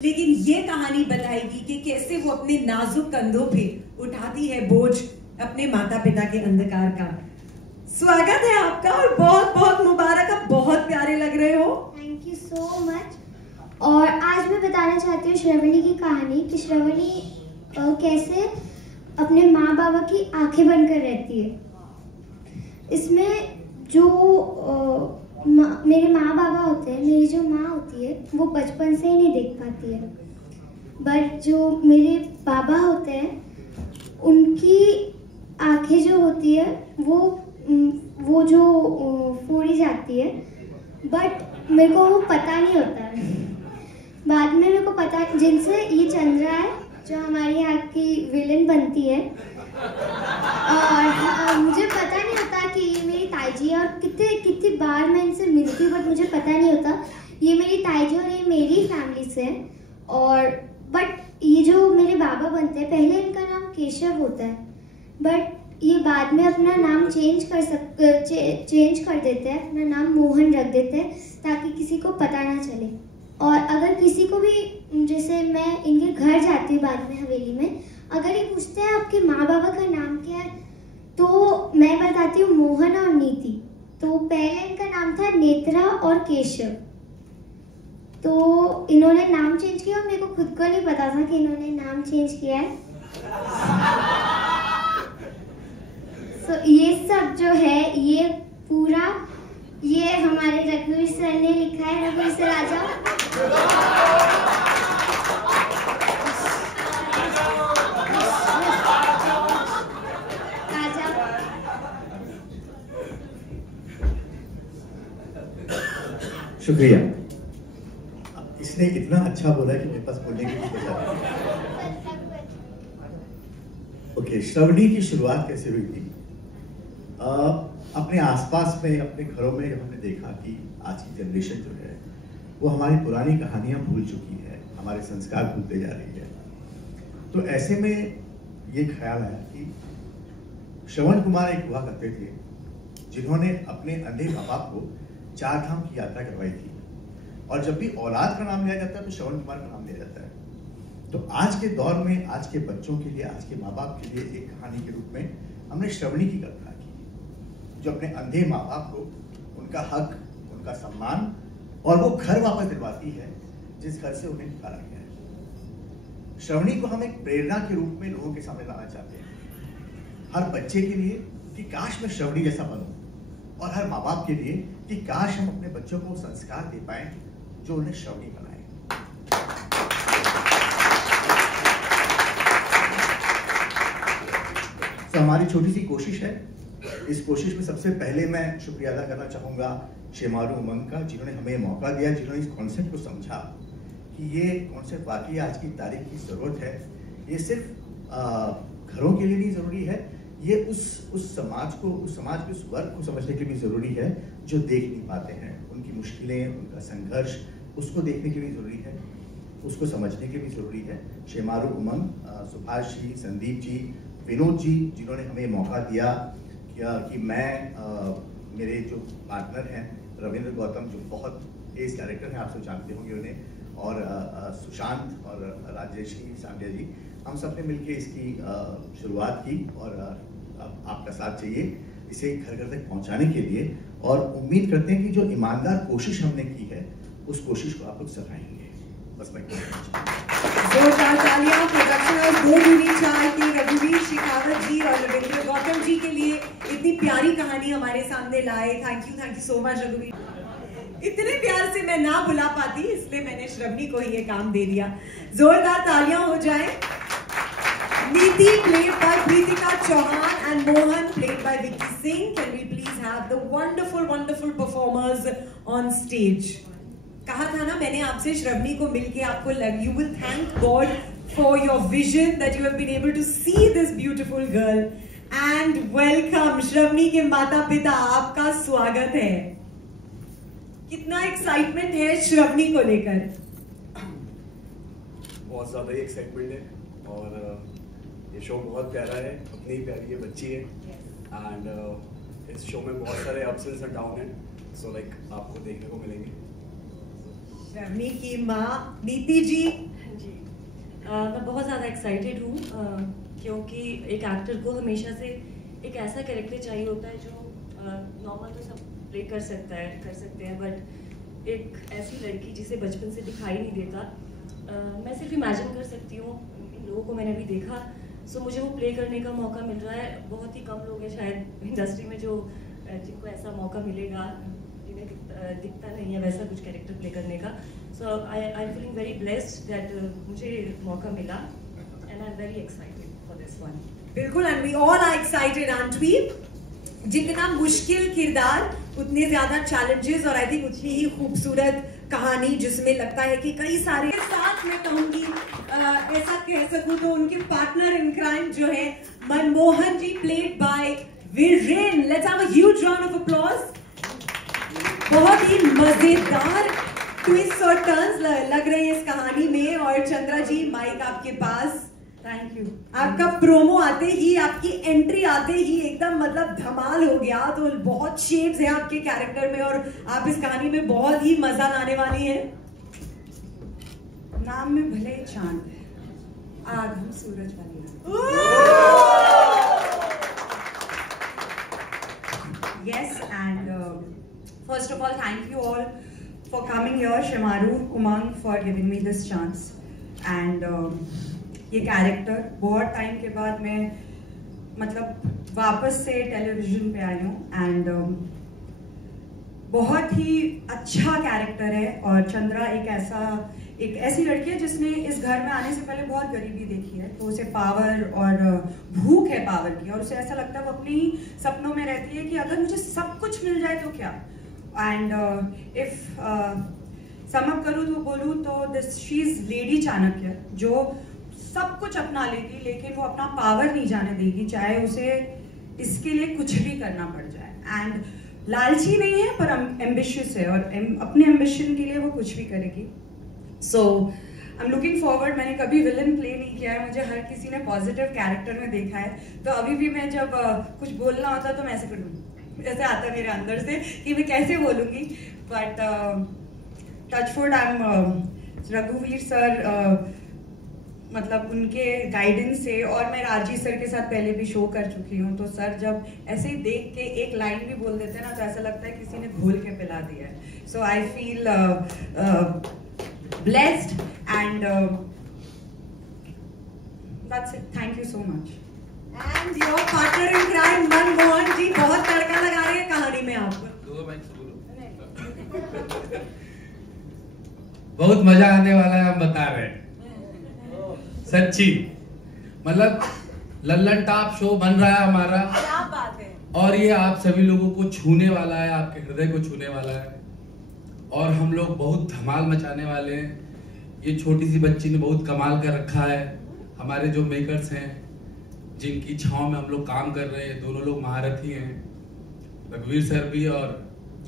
लेकिन ये कहानी बताएगी कि कैसे वो अपने नाजुक कंधों पे उठाती है बोझ अपने माता पिता के अंधकार का। स्वागत है आपका और बहुत बहुत मुबारक, आप बहुत प्यारे लग रहे हो। Thank you so much. और आज मैं बताना चाहती हूँ श्रवणी की कहानी कि श्रवणी कैसे अपने माँ बाबा की आंखें बंद कर रहती है। इसमें जो मेरे माँ बाबा होते हैं, मेरी जो माँ होती है वो बचपन से ही नहीं देख पाती है, बट जो मेरे बाबा होते हैं उनकी आंखें जो होती है वो जो फोड़ी जाती है, बट मेरे को वो पता नहीं होता है। बाद में मेरे को पता, जिनसे ये चंद्रा है जो हमारी यहाँ की विलन बनती है, और मुझे पता नहीं होता कि ये मेरी ताईजी है, और कितनी बार मैं इनसे मिलती हूँ बट मुझे पता नहीं होता ये मेरी ताईजी और ये मेरी फैमिली से है। और बट ये जो मेरे बाबा बनते हैं, पहले इनका नाम केशव होता है, बट ये बाद में अपना नाम चेंज कर देते हैं, अपना नाम मोहन रख देते हैं ताकि किसी को पता ना चले। और अगर किसी को भी, जैसे मैं इनके घर जाती हूँ बाद में हवेली में, अगर ये पूछते हैं आपके माँ बाबा का नाम क्या है, तो मैं बताती हूँ मोहन और नीति। तो पहले इनका नाम था नेत्रा और केशव, तो इन्होंने नाम चेंज किया और मेरे को खुद को नहीं पता था कि इन्होंने नाम चेंज किया है। तो ये सब जो है ये पूरा ये हमारे रघुवीर सर ने लिखा है। रघुवीर सर आ जाओ। शुक्रिया। इसने इतना अच्छा बोला कि मेरे पास बोलने की कुछ बचा नहीं। ओके, श्रवणी की शुरुआत कैसे हुई थी? अपने आसपास में, अपने घरों में जब हमने देखा कि आज की जनरेशन जो है वो हमारी पुरानी कहानियां भूल चुकी है, हमारे संस्कार भूलते जा रही है, तो ऐसे में ये ख्याल आया कि श्रवण कुमार एक हुआ करते थे जिन्होंने अपने अंधे माँ बाप को 4 धाम की यात्रा करवाई थी। और जब भी औलाद का नाम लिया जाता है तो श्रवण कुमार का नाम लिया जाता है। तो आज के दौर में, आज के बच्चों के लिए, आज के माँ बाप के लिए एक कहानी के रूप में हमने श्रवणी की कल्पना की, जो अपने अंधे माँ बाप को उनका हक, उनका सम्मान और वो घर वापस दिलवाती है जिस घर से उन्हें निकाला गया है। श्रवणी को हम एक प्रेरणा के रूप में लोगों के सामने लाना चाहते हैं, हर बच्चे के लिए कि काश मैं श्रवणी जैसा बनूं, और हर माँ बाप के लिए कि काश हम अपने बच्चों को संस्कार दे पाए जो उन्हें श्रवणी बनाए। तो हमारी छोटी सी कोशिश है। इस कोशिश में सबसे पहले मैं शुक्रिया अदा करना चाहूंगा शेमारू उमंग का, जिन्होंने हमें मौका दिया, जिन्होंने इस कॉन्सेप्ट को समझा कि ये कॉन्सेप्ट वाकई आज की तारीख की जरूरत है। ये सिर्फ घरों के लिए नहीं जरूरी है, ये उस समाज को, उस समाज के उस वर्ग को समझने के लिए भी जरूरी है जो देख नहीं पाते हैं, उनकी मुश्किलें, उनका संघर्ष, उसको देखने के लिए जरूरी है, उसको समझने के लिए जरूरी है। शेमारू उमंग, सुभाष जी, संदीप जी, विनोद जी, जिन्होंने हमें मौका दिया कि मैं, मेरे जो पार्टनर हैं रविंद्र गौतम, जो बहुत एज डायरेक्टर हैं, आप सब जानते होंगे उन्हें, और सुशांत और राजेश सांडिया जी, हम सब ने मिलकर इसकी शुरुआत की, और आपका साथ चाहिए इसे घर घर तक पहुंचाने के लिए। और उम्मीद करते हैं कि जो ईमानदार कोशिश हमने की है उस कोशिश को आप लोग सराहेंगे। बस मैं जोरदार तालियां प्रोडक्शनर्स दो दूनी चार के रघुवीर शेखावत जी और रविंद्र गौतम जी के लिए, इतनी प्यारी कहानी हमारे सामने लाए। थैंक यू सो मच रघुवीर। इतने प्यार से मैं ना बुला पाती, इसलिए मैंने श्रवणी को ही ये काम दे दिया। जोरदार तालियां हो जाए। नीति played by Pritika Chauhan and Mohan played by Vicky Singh. Can we please have the wonderful performers on stage? कहा था ना मैंने आपसे श्रवणी को मिलके आपको you will thank God for your vision that you have been able to see this beautiful girl. And welcome Shravani के माता पिता, आपका स्वागत है। कितना एक्साइटमेंट है श्रवणी को लेकर? बहुत ज्यादा ही एक्साइटमेंट है, और ये शो बहुत प्यारा है, अपनी ही प्यारी है, बच्ची है, एंड इस शो में बहुत सारे अप्स एंड डाउन हैं, सो लाइक आपको देखने को मिलेंगे। श्रवणी की माँ नीति जी मैं बहुत ज़्यादा एक्साइटेड हूँ क्योंकि एक एक्टर को हमेशा से एक ऐसा कैरेक्टर चाहिए होता है जो नॉर्मल तो सब प्ले कर सकते हैं, बट एक ऐसी लड़की जिसे बचपन से दिखाई नहीं देता। मैं सिर्फ इमेजिन कर सकती हूँ, इन लोगों को मैंने अभी देखा, सो मुझे वो प्ले करने का मौका मिल रहा है। बहुत ही कम लोग हैं शायद इंडस्ट्री में जिनको ऐसा मौका मिलेगा, जिन्हें दिखता नहीं है वैसा कुछ कैरेक्टर प्ले करने का। So I am feeling very blessed that मुझे मौका मिला and I am very excited for this one. बिल्कुल, and we all are excited aunty. जितना मुश्किल किरदार उतने ज्यादा चैलेंजेस और आई थिंक उतनी ही खूबसूरत कहानी जिसमें लगता है कि कई सारे साथ में कहूंगी ऐसा कह सकूं तो उनके पार्टनर इन क्राइम जो है Manmohan ji, played by Veeren. Let's have a huge round of applause. बहुत ही मजेदार ट्विस्ट और टर्न्स लग रहे हैं इस कहानी में। और चंद्रा जी, माइक आपके पास। Thank you. आपका प्रोमो आते ही, आपकी एंट्री आते ही एकदम मतलब धमाल हो गया। तो बहुत शेड्स हैं आपके कैरेक्टर में और आप इस कहानी में बहुत ही मजा लाने वाली हैं। नाम में भले ही चांद है, आग हम सूरज वाली। Yes, and first of all, thank you all for coming here, Shemaru, Umang, for giving me this chance. And ये कैरेक्टर बहुत टाइम के बाद मैं मतलब वापस से टेलीविजन पे आई हूँ एंड बहुत ही अच्छा कैरेक्टर है। और चंद्रा एक ऐसी लड़की है जिसने इस घर में आने से पहले बहुत गरीबी देखी है, तो उसे पावर और भूख है पावर की, और उसे ऐसा लगता है वो अपने ही सपनों में रहती है कि अगर मुझे सब कुछ मिल जाए तो क्या। एंड इफ सम अप करूँ तो बोलूँ तो शी इज लेडी चाणक्य, जो सब कुछ अपना लेगी लेकिन वो अपना पावर नहीं जाने देगी, चाहे उसे इसके लिए कुछ भी करना पड़ जाए। एंड लालची नहीं है पर एम्बिशियस है, और अपने एम्बिशन के लिए वो कुछ भी करेगी। सो आई एम लुकिंग फॉरवर्ड। मैंने कभी विलन प्ले नहीं किया है, मुझे हर किसी ने पॉजिटिव कैरेक्टर में देखा है, तो अभी भी मैं जब कुछ बोलना होता तो मैं ऐसे करूँगी, ऐसे आता मेरे अंदर से कि मैं कैसे बोलूँगी। बट टचवुड, आई एम रघुवीर सर, मतलब उनके गाइडेंस से, और मैं राजीव सर के साथ पहले भी शो कर चुकी हूँ, तो सर जब ऐसे ही देख के एक लाइन भी बोल देते हैं ना तो ऐसा लगता है किसी ने घोल के पिला दिया है। So I feel blessed and that's it. Thank you so much. And your partner in crime Manmohan ji बहुत तड़का लगा रहे हैं कहानी में आपको। बहुत मजा आने वाला है, हम बता रहे हैं सच्ची। मतलब लल्लन टॉप शो बन रहा है हमारा, क्या बात है। और ये आप सभी लोगों को छूने वाला है, आपके हृदय को छूने वाला है, और हम लोग बहुत धमाल मचाने वाले हैं। ये छोटी सी बच्ची ने बहुत कमाल कर रखा है। हमारे जो मेकर्स हैं, जिनकी छांव में हम लोग काम कर रहे हैं, दोनों लोग महारथी हैं, रघुवीर सर भी और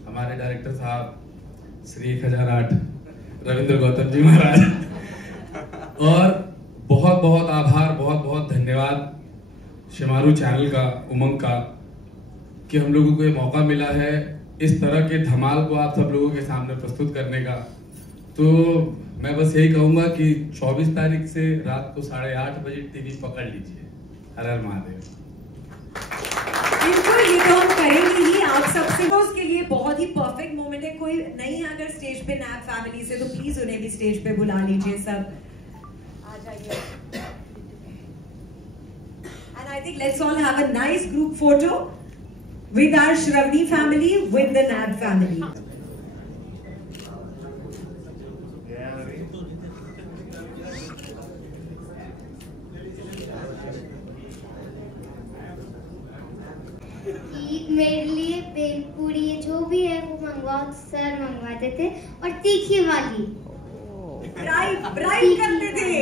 हमारे डायरेक्टर साहब श्री 1008 रविंद्र गौतम जी महाराज। और बहुत बहुत आभार, बहुत बहुत धन्यवाद शेमारू चैनल का, उमंग का, कि हम लोगों को ये मौका मिला है इस तरह के धमाल को आप सब लोगों के सामने प्रस्तुत करने का। तो मैं बस यही कहूंगा कि 24 तारीख से रात को 8:30 बजे टीवी पकड़ लीजिए। हर हर महादेव। बिल्कुल, ये तो हम करेंगे ही। आप सबसे के लिए बहुत ही परफेक्ट मोमेंट है। कोई नहीं है अगर स्टेज पे नैब फैमिली से, तो प्लीज उन्हें भी स्टेज पे बुला लीजिए। सब आ जाइए। And I think let's all have a nice group photo with our Shravani family, with the NAB family. मेरे लिए भेलपूरी जो भी है वो मंगवाओ, सर मंगवाते थे, और तीखी वाली ब्राइड करते थे।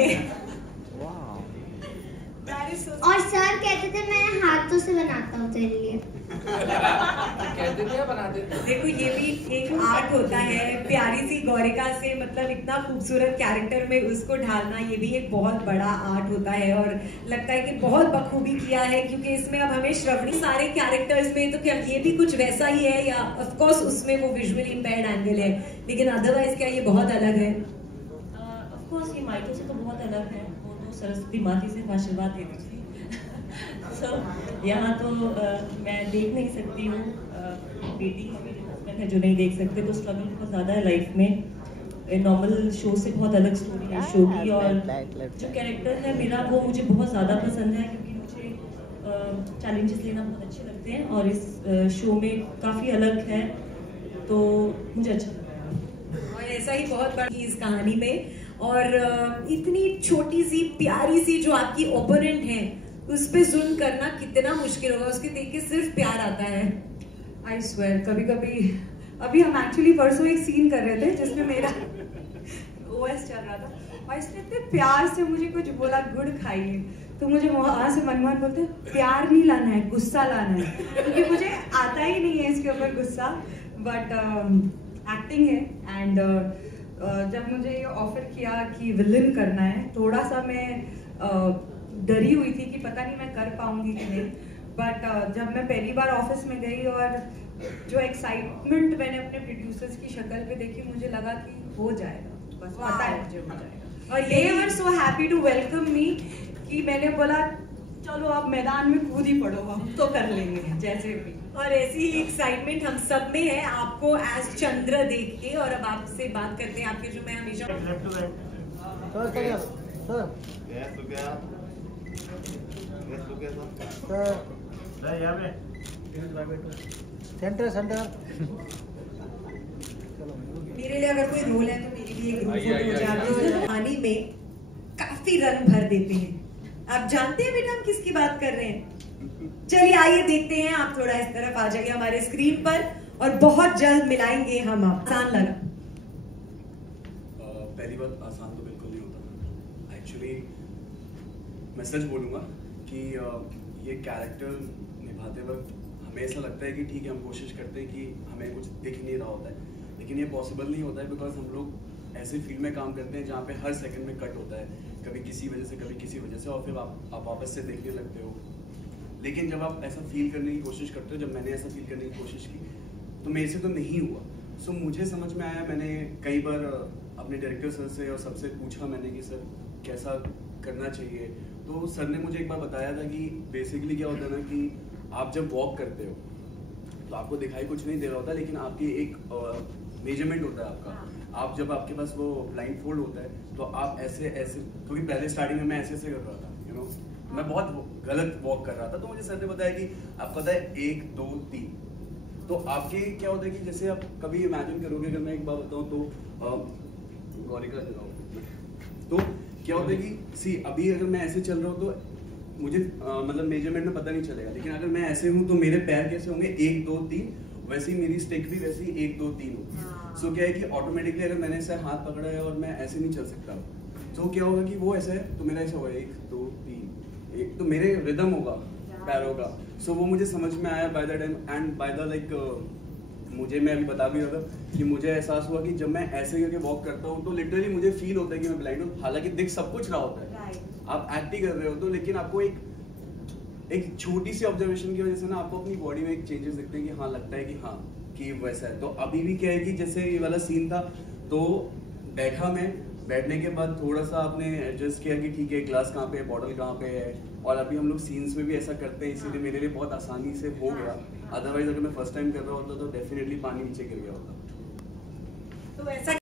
और सर कहते थे मैं हाथों से बनाता हूँ तेरे लिए। कहते थे या बनाते थे? देखो, ये भी एक आर्ट होता है। प्यारी सी गौरिका से मतलब इतना खूबसूरत कैरेक्टर में उसको ढालना, ये भी एक बहुत बड़ा आर्ट होता है। और लगता है कि बहुत बखूबी किया है, क्योंकि इसमें अब हमें श्रवणी सारे कैरेक्टर्स में, तो क्या ये भी कुछ वैसा ही है, या ऑफ कोर्स उसमें वो विजुअली इम्पेयर्ड एंगल है, लेकिन अदरवाइज क्या ये बहुत अलग है? ऑफ कोर्स ये माइटो से तो बहुत अलग है, वो तो सरस्वती माता से आशीर्वाद दे दीजिए। सो यहाँ तो मैं देख नहीं सकती हूँ, बेटी है, मेरे हस्बैंड है जो नहीं देख सकते, तो स्ट्रगल बहुत ज़्यादा है लाइफ में। नॉर्मल शो से बहुत अलग स्टोरी है शो की, और जो कैरेक्टर है मेरा वो मुझे बहुत ज़्यादा पसंद है, क्योंकि मुझे चैलेंजेस लेना बहुत अच्छे लगते हैं, और इस शो में काफ़ी अलग है, तो मुझे अच्छा लगा। और ऐसा ही बहुत बड़ी इस कहानी में, और इतनी छोटी सी प्यारी सी जो आपकी ओपोनेंट है उस पे जुल्म करना कितना मुश्किल होगा, उसके देख के सिर्फ प्यार आता है। आई स्वेयर, कभी कभी अभी हम एक्चुअली परसों एक सीन कर रहे थे जिसमें मेरा OS चल रहा था, और इसने इतने प्यार से मुझे कुछ बोला, गुड़ खाइए, तो मुझे वहां से मनमोहन बोलते प्यार नहीं लाना है, गुस्सा लाना है, क्योंकि मुझे आता ही नहीं है इसके ऊपर गुस्सा, बट एक्टिंग है। एंड जब मुझे ये ऑफर किया कि विलन करना है, थोड़ा सा मैं डरी हुई थी कि पता नहीं मैं कर पाऊंगी कि नहीं, बट जब मैं पहली बार ऑफिस में गई और जो एक्साइटमेंट मैंने अपने प्रोड्यूसर्स की शक्ल पे देखी, मुझे लगा कि हो जाएगा, बस पता है मुझे हो जाएगा। और ये वर सो हैप्पी टू वेलकम मी कि मैंने बोला चलो अब मैदान में कूद ही पड़ो, हम तो कर लेंगे जैसे भी। और ऐसी ही एक्साइटमेंट हम सब में है आपको एज चंद्र देख के। और अब आपसे बात करते हैं आपके जो मैं हमेशा मेरे लिए अगर कोई रोल है तो मेरे लिए एक रोल हो जाए। कहानी में काफी रंग भर देते हैं। आप जानते हैं बेटा हम किसकी बात कर रहे हैं? चलिए आइए देखते हैं, आप थोड़ा इस तरफ आ जाइए हमारे स्क्रीन पर, और बहुत जल्द मिलाएंगे हम आप। आसान लगा? पहली बात, आसान तो बिल्कुल नहीं होता। एक्चुअली मैं सच बोलूँगा कि ये कैरेक्टर निभाते वक्त हमें ऐसा लगता है कि ठीक है, हम कोशिश करते हैं कि हमें कुछ दिख नहीं रहा होता है, लेकिन ये पॉसिबल नहीं होता है, बिकॉज हम लोग ऐसी फील्ड में काम करते हैं जहाँ पे हर सेकंड में कट होता है, कभी किसी वजह से कभी किसी वजह से, और फिर आप वापस से देखने लगते हो। लेकिन जब आप ऐसा फील करने की कोशिश करते हो, जब मैंने ऐसा फील करने की कोशिश की, तो मेरे से तो नहीं हुआ। सो मुझे समझ में आया, मैंने कई बार अपने डायरेक्टर सर से और सबसे पूछा मैंने कि सर कैसा करना चाहिए, तो सर ने मुझे एक बार बताया था कि बेसिकली क्या होता है ना कि आप जब वॉक करते हो तो आपको दिखाई कुछ नहीं दे रहा होता, लेकिन आपकी एक मेजरमेंट होता है आपका। आप जब आपके पास वो ब्लाइंड फोल्ड होता है तो आप ऐसे ऐसे, क्योंकि पहले स्टार्टिंग में मैं ऐसे ऐसे कर रहा था, यू नो, मैं बहुत गलत वॉक कर रहा था, तो मुझे सर ने बताया कि आपको पता है 1 2 3, तो आपके क्या होता है कि जैसे आप कभी इमेजिन करोगे, अगर मैं एक बार बताऊं तो गौरी का तो क्या होता है कि सी अभी अगर मैं ऐसे चल रहा हूँ तो मुझे मतलब मेजरमेंट में पता नहीं चलेगा, लेकिन अगर मैं ऐसे हूँ तो मेरे पैर कैसे होंगे 1 2 3, वैसे ही मेरी स्टिक भी वैसे ही 1 2 3 होगी। सो क्या है कि ऑटोमेटिकली अगर मैंने ऐसे हाथ पकड़ा है और मैं ऐसे नहीं चल सकता, तो क्या होगा कि वो ऐसा है तो मेरा ऐसा होगा 1 2 3 1, तो मेरे रिदम होगा पैरों का। सो वो मुझे समझ में आया by the time, and by the like मुझे, मैं अभी बता भी रहा था कि मुझे एहसास हुआ कि जब मैं ऐसे करके वॉक करता हूँ तो लिटरली मुझे फील होता है कि मैं ब्लाइंड हूँ, हालांकि दिख सब कुछ रहा होता है, आप एक्ट ही कर रहे हो तो, लेकिन आपको एक छोटी सी ऑब्जर्वेशन की वजह से ना आपको अपनी बॉडी में एक चेंजेस दिखते हैं कि हाँ लगता है कि हाँ कि वैसा है। तो अभी भी क्या है कि जैसे ये वाला सीन था तो बैठा मैं, बैठने के बाद थोड़ा सा आपने एडजस्ट किया कि ठीक है ग्लास कहाँ पे है, बॉटल कहाँ पे है, और अभी हम लोग सीन्स में भी ऐसा करते हैं, इसीलिए मेरे लिए बहुत आसानी से हो गया। अदरवाइज अगर मैं फर्स्ट टाइम कर रहा होता तो डेफिनेटली पानी नीचे गिर गया होता। तो ऐसा